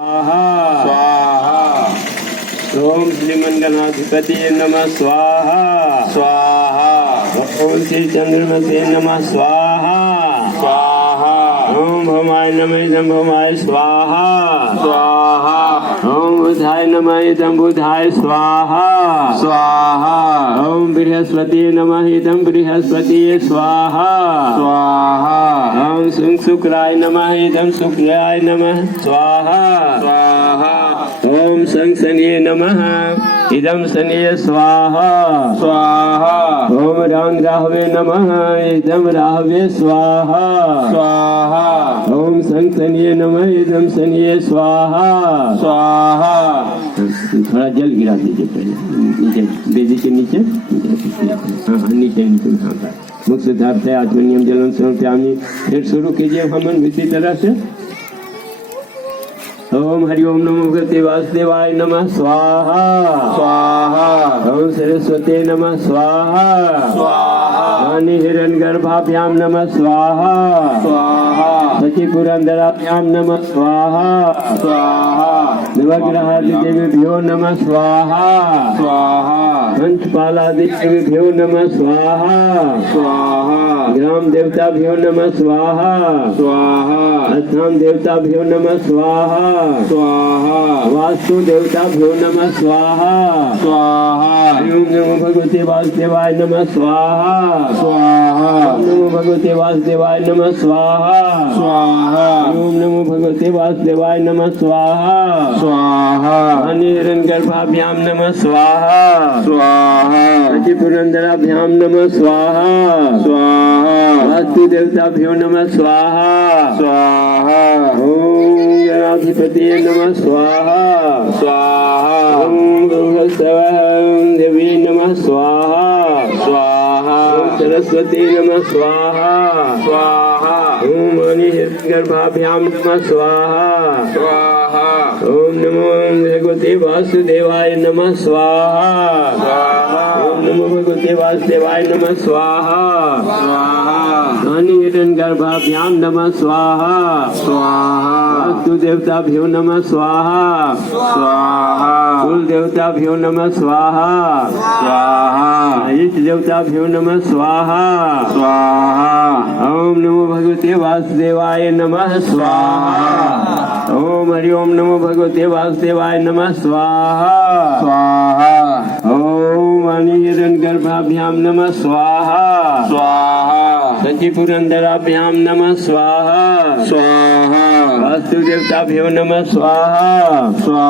स्वाहा स्वाहा ओम श्रीमंगलाधिपति नमः स्वाहा स्वाहा ओम श्री चंद्रमते नमः स्वाहा स्वाहा ओम भवाय नमः इदं भवाय स्वाहा स्वाहा ओम बुधाय नमः इदं बुधाय स्वाहा स्वाहा ओम बृहस्पति नमः इदं बृहस्पति स्वाहा स्वाहा ओम शुक्राय नमः इदं शुक्राय नमः स्वाहा स्वाहा ओम शनिये नमः इदं शनिये स्वाहा स्वाहा ओम राहवे नमः इदं राहवे स्वाहा स्वाहा ओम शनिये नमः इदं शनिये स्वाहा स्वाहा थोड़ा जल गिरा दीजिए पहले नीचे बेदी के नीचे हाँ नीचे हाँ मुख सिद्धार्थ आत्मनियम जलन समर्पयामि। फिर शुरू कीजिए हमन इसी तरह से। ओम हरि ओम नमो भगवते वासुदेवाय नमः स्वाहा स्वाहा ओम सरस्वती नमः स्वाहा स्वाहा वाणी हिरण्यगर्भाभ्यां नमः स्वाहा स्वाहा सखी पुरंदराभ्यां नमः स्वाहा स्वाहा नवग्रहादि देवीभ्यो नमः स्वाहा स्वाहा पंचपालादि देवीभ्यो नमः स्वाहा स्वाहा ग्राम देवताभ्यो नमः स्वाहा स्वाहा अस्थान देवताभ्यो नमः स्वाहा स्वाहा वास्तु देवताभ्यो नमः स्वाहा स्वाहा ओम नमो भगवते वासुदेवाय नमः स्वाहा स्वाहा ओम नमो भगवते वासुदेवाय नमः स्वाहा स्वाहा ओम नमो भगवते वासुदेवाय नमः स्वाहा स्वाहा हिरण्यगर्भाभ्यां नमः स्वाहा स्वाहा अति पुरंदराभ्यां नमः स्वाहा स्वाहा वास्तु देवताभ्यो नमः स्वाहा स्वाहा ओम गणाधिपति नमः स्वाहा स्वाहा ओम बृहस्पति देवी नमः स्वाहा स्वाहा ओम सरस्वती नमः स्वाहा स्वाहा ओम गर्भाभ्यां नमः स्वाहा स्वाहा ओम नमो भगवते वासुदेवाय नमः स्वाहा ओम नमो भगवते वासुदेवाय नमः स्वाहा हिरण्यगर्भाभ्यां नमः स्वाहा स्वाहा वास्तु देवताभ्यो नमः स्वाहा स्वाहा कुल देवताभ्यो नमः स्वाहा स्वाहा इष्ट देवताभ्यो नमः स्वाहा स्वाहा ओम नमो भगवते वासुदेवाय नमः स्वाहा ओम हरि ओम नमो भगवते वासुदेवाय नमः स्वाहा स्वाहा ओम हिरण्यगर्भाभ्यां नमः स्वाहा स्वाहा सची पुरंदराभ्यां नमः स्वाहा स्वाहा वास्तु देवताभ्यो नमः स्वाहा स्वाहा